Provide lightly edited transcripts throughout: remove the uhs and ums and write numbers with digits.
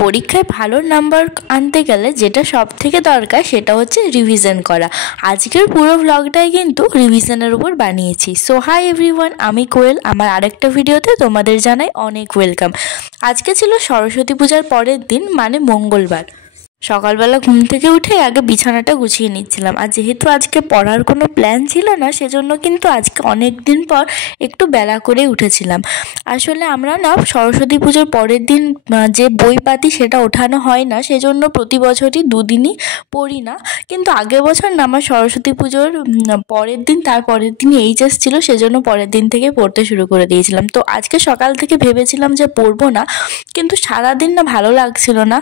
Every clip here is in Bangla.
পরীক্ষায় ভালো নাম্বার আনতে গেলে যেটা সবথেকে দরকার সেটা হচ্ছে রিভিশন করা। আজকের পুরো ভ্লগটাই কিন্তু রিভিশনের উপর বানিয়েছি। সো হাই এভরিওয়ান, আমি কোয়েল। আমার আরেকটা ভিডিওতে তোমাদের জানাই অনেক ওয়েলকাম। আজকে ছিল সরস্বতী পূজার পরের দিন, মানে মঙ্গলবার। সকালবেলা ঘুম থেকে উঠে আগে বিছানাটা গুছিয়ে নিচ্ছিলাম। আর যেহেতু আজকে পড়ার কোনো প্ল্যান ছিল না, সেজন্য কিন্তু আজকে অনেক দিন পর একটু বেলা করে উঠেছিলাম। আসলে আমরা না সরস্বতী পুজোর পরের দিন যে বই পাতি সেটা ওঠানো হয় না, সেজন্য প্রতি বছরই দুদিনই পড়ি না। কিন্তু আগের বছর না আমার সরস্বতী পুজোর পরের দিন, তার পরের দিনই এইচএস ছিল, সেজন্য পরের দিন থেকে পড়তে শুরু করে দিয়েছিলাম। তো আজকে সকাল থেকে ভেবেছিলাম যে পড়বো না, কিন্তু সারাদিন না ভালো লাগছিল না।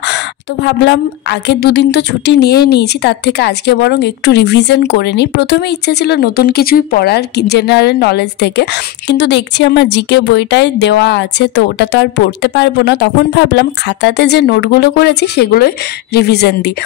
তো ভাবলাম আগের দুদিন তো ছুটি নিয়ে নিয়েছি, তার থেকে আজকে বরং একটু রিভিশন করে নিই। প্রথমে ইচ্ছে ছিল নতুন কিছুই পড়ার, জেনারেল নলেজ থেকে, কিন্তু দেখছি আমার জিকে বইটাই দেওয়া আছে, তো ওটা তো আর পড়তে পারবো না। তখন ভাবলাম খাতাতে যে নোটগুলো করেছি সেগুলোই রিভিশন দিই।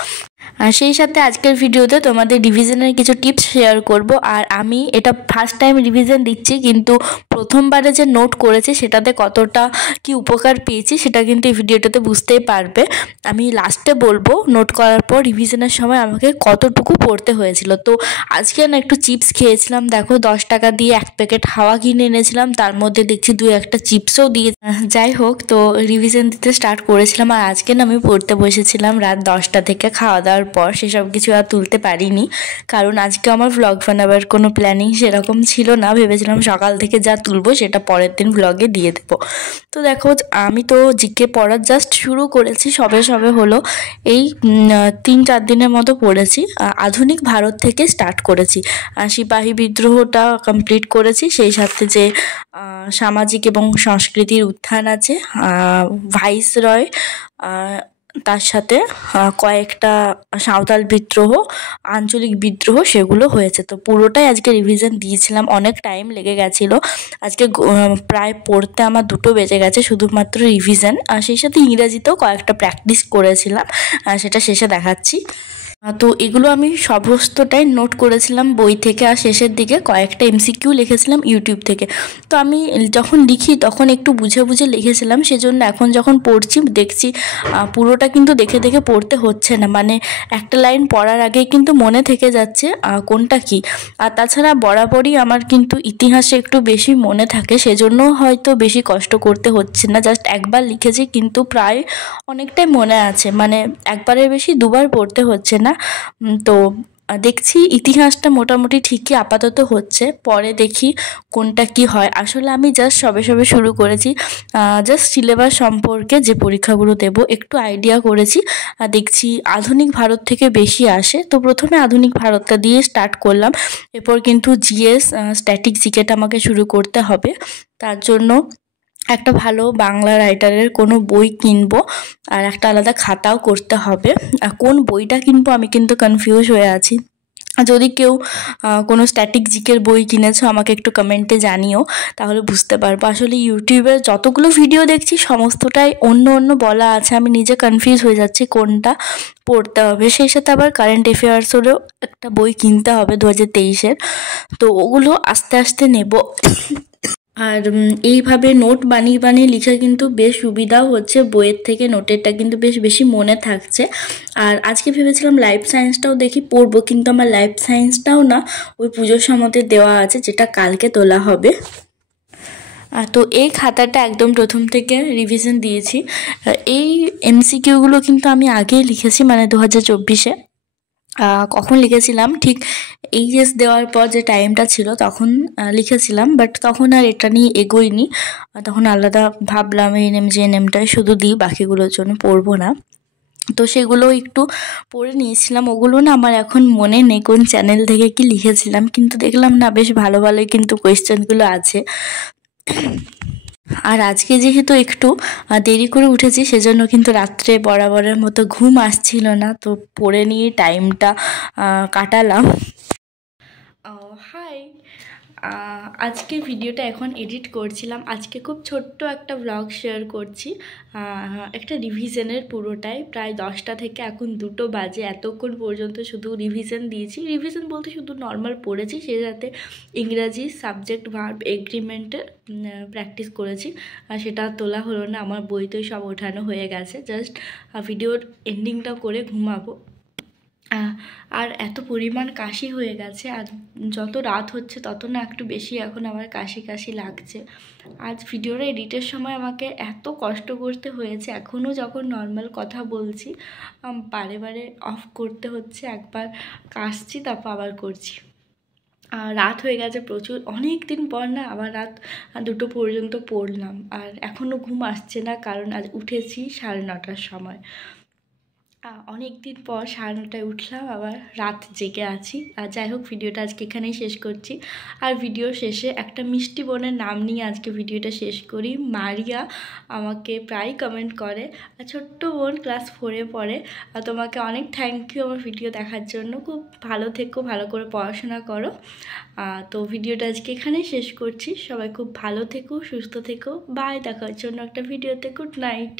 আর সেই সাথে আজকের ভিডিওতে তোমাদের রিভিশনের কিছু টিপস শেয়ার করব। আর আমি এটা ফার্স্ট টাইম রিভিশন দিচ্ছি, কিন্তু প্রথমবারে যে নোট করেছি সেটাতে কতটা কি উপকার পেয়েছি সেটা কিন্তু এই ভিডিওটাতে বুঝতেই পারবে। আমি লাস্টে বলবো নোট করার পর রিভিশনের সময় আমাকে কতটুকু পড়তে হয়েছিল। তো আজকে না একটু চিপস খেয়েছিলাম, দেখো 10 টাকা দিয়ে 1 প্যাকেট হাওয়া কিনে এনেছিলাম, তার মধ্যে দেখছি 2-1টা চিপসও দিয়ে। যাই হোক, তো রিভিশন দিতে স্টার্ট করেছিলাম। আর আজকে না আমি পড়তে বসেছিলাম রাত 10টা থেকে, খাওয়া দাওয়ার পর। সেসব কিছু আর তুলতে পারিনি, কারণ আজকে আমার ভ্লগ বানাবার কোনো প্ল্যানিং সেরকম ছিল না। ভেবেছিলাম সকাল থেকে যা তুলবো সেটা পরের দিন ভ্লগে দিয়ে দেবো। তো দেখো, আমি তো জিকে পড়া জাস্ট শুরু করেছি, সবে সবে হলো, এই 3-4 দিনের মতো পড়েছি। আধুনিক ভারত থেকে স্টার্ট করেছি। সিপাহী বিদ্রোহটা কমপ্লিট করেছি, সেই সাথে যে সামাজিক এবং সংস্কৃতির উত্থান আছে, ভাইসরয়, তার সাথে কয়েকটা সাঁওতাল বিদ্রোহ, আঞ্চলিক বিদ্রোহ, সেগুলো হয়েছে। তো পুরোটাই আজকে রিভিশন দিয়েছিলাম, অনেক টাইম লেগে গেছিলো। আজকে প্রায় পড়তে আমার 2টো বেজে গেছে শুধুমাত্র রিভিশন। আর সেই সাথে ইংরাজিতেও কয়েকটা প্র্যাকটিস করেছিলাম, সেটা শেষে দেখাচ্ছি। তো এগুলো আমি সমস্তটাই নোট করেছিলাম বই থেকে, আর শেষের দিকে কয়েকটা এমসিকিউ লিখেছিলাম ইউটিউব থেকে। তো আমি যখন লিখি তখন একটু বুঝে বুঝে লিখেছিলাম, সেজন্য এখন যখন পড়ছি দেখছি পুরোটা কিন্তু দেখে দেখে পড়তে হচ্ছে না, মানে একটা লাইন পড়ার আগেই কিন্তু মনে থেকে যাচ্ছে কোনটা কি। আর তাছাড়া বরাবরই আমার কিন্তু ইতিহাসে একটু বেশি মনে থাকে, সেজন্য হয়তো বেশি কষ্ট করতে হচ্ছে না। জাস্ট একবার লিখেছি কিন্তু প্রায় অনেকটাই মনে আছে, মানে একবারের বেশি দুবার পড়তে হচ্ছে না। তো দেখছি ইতিহাসটা মোটামুটি ঠিকই আপাতত হচ্ছে, পরে দেখি কোনটা কি হয়। আসলে আমি জাস্ট সবে সবে শুরু করেছি, জাস্ট সিলেবাস সম্পর্কে যে পরীক্ষাগুলো দেব একটু আইডিয়া করেছি। দেখছি আধুনিক ভারত থেকে বেশি আসে, তো প্রথমে আধুনিক ভারতটা দিয়ে স্টার্ট করলাম। এরপর কিন্তু জিএস, স্ট্যাটিক জিকেটা আমাকে শুরু করতে হবে। তার জন্য একটা ভালো বাংলা রাইটারের কোনো বই কিনবো, আর একটা আলাদা খাতাও করতে হবে। কোন বইটা কিনবো আমি কিন্তু কনফিউজ হয়ে আছি। যদি কেউ কোনো স্ট্যাটিক জিকের বই কিনেছো আমাকে একটু কমেন্টে জানিও, তাহলে বুঝতে পারবো। আসলে ইউটিউবে যতগুলো ভিডিও দেখছি সমস্তটাই অন্য অন্য বলা আছে, আমি নিজে কনফিউজ হয়ে যাচ্ছি কোনটা পড়তে হবে। সেই সাথে আবার কারেন্ট অ্যাফেয়ার্সেরও একটা বই কিনতে হবে 2023-এর, তো ওগুলো আস্তে আস্তে নেব। আর এইভাবে নোট বানিয়ে বানিয়ে লিখে কিন্তু বেশ সুবিধাও হচ্ছে, বইয়ের থেকে নোটেরটা কিন্তু বেশ বেশি মনে থাকছে। আর আজকে ভেবেছিলাম লাইফ সায়েন্সটাও দেখি পড়বো, কিন্তু আমার লাইফ সায়েন্সটাও না ওই পুজোর সময়তে দেওয়া আছে, যেটা কালকে তোলা হবে। তো এই খাতাটা একদম প্রথম থেকে রিভিশন দিয়েছি। এই এমসিকিউগুলো কিন্তু আমি আগেই লিখেছি, মানে 2024-এ। কখন লিখেছিলাম ঠিক এইচএস দেওয়ার পর যে টাইমটা ছিল তখন লিখেছিলাম, বাট তখন আর এটা নিয়ে এগোইনি। তখন আলাদা ভাবলাম এই নেম যে নেমটাই শুধু দিই, বাকিগুলোর জন্য পড়বো না। তো সেগুলো একটু পড়ে নিয়েছিলাম। ওগুলো না আমার এখন মনে নেই কোন চ্যানেল থেকে কি লিখেছিলাম, কিন্তু দেখলাম না বেশ ভালো ভালোই কিন্তু কোয়েশ্চেনগুলো আছে। আর আজকে যেহেতু একটু দেরি করে উঠেছি, সেজন্য কিন্তু রাত্রে বরাবরের মতো ঘুম আসছিল না, তো পড়ে নিয়ে টাইমটা কাটালাম। হাই, আজকে ভিডিওটা এখন এডিট করছিলাম। আজকে খুব ছোট্ট একটা ব্লগ শেয়ার করছি, একটা রিভিশনের পুরোটাই। প্রায় 10টা থেকে এখন 2টো বাজে, এতক্ষণ পর্যন্ত শুধু রিভিশন দিয়েছি। রিভিশন বলতে শুধু নর্মাল পড়েছি, সেই সাথে ইংরাজি সাবজেক্ট ভার্ব এগ্রিমেন্টে প্র্যাকটিস করেছি। সেটা তোলা হলো না, আমার বইতেই সব ওঠানো হয়ে গেছে। জাস্ট ভিডিওর এন্ডিংটা করে ঘুমাবো। আর এত পরিমাণ কাশি হয়ে গেছে, আর যত রাত হচ্ছে তত না একটু বেশি এখন আমার কাশি কাশি লাগছে। আজ ভিডিওটা এডিটের সময় আমাকে এত কষ্ট করতে হয়েছে, এখনও যখন নর্মাল কথা বলছি বারে বারে অফ করতে হচ্ছে, একবার কাশছি তারপর আবার করছি। রাত হয়ে গেছে প্রচুর, অনেক দিন পর না আবার রাত 2টো পর্যন্ত পড়লাম। আর এখনও ঘুম আসছে না, কারণ আজ উঠেছি 9:30টার সময়। অনেক দিন পর 9:30টায় উঠলাম, আবার রাত জেগে আছি। আর যাই হোক, ভিডিওটা আজকে এখানেই শেষ করছি। আর ভিডিও শেষে একটা মিষ্টি বোনের নাম নিয়ে আজকে ভিডিওটা শেষ করি। মারিয়া আমাকে প্রায় কমেন্ট করে, ছোট্ট বোন ক্লাস 4-এ পড়ে। তোমাকে অনেক থ্যাংক ইউ আমার ভিডিও দেখার জন্য। খুব ভালো থেকো, ভালো করে পড়াশোনা করো। তো ভিডিওটা আজকে এখানেই শেষ করছি। সবাই খুব ভালো থেকো, সুস্থ থেকো। বাই, দেখার জন্য একটা ভিডিওতে। Good night.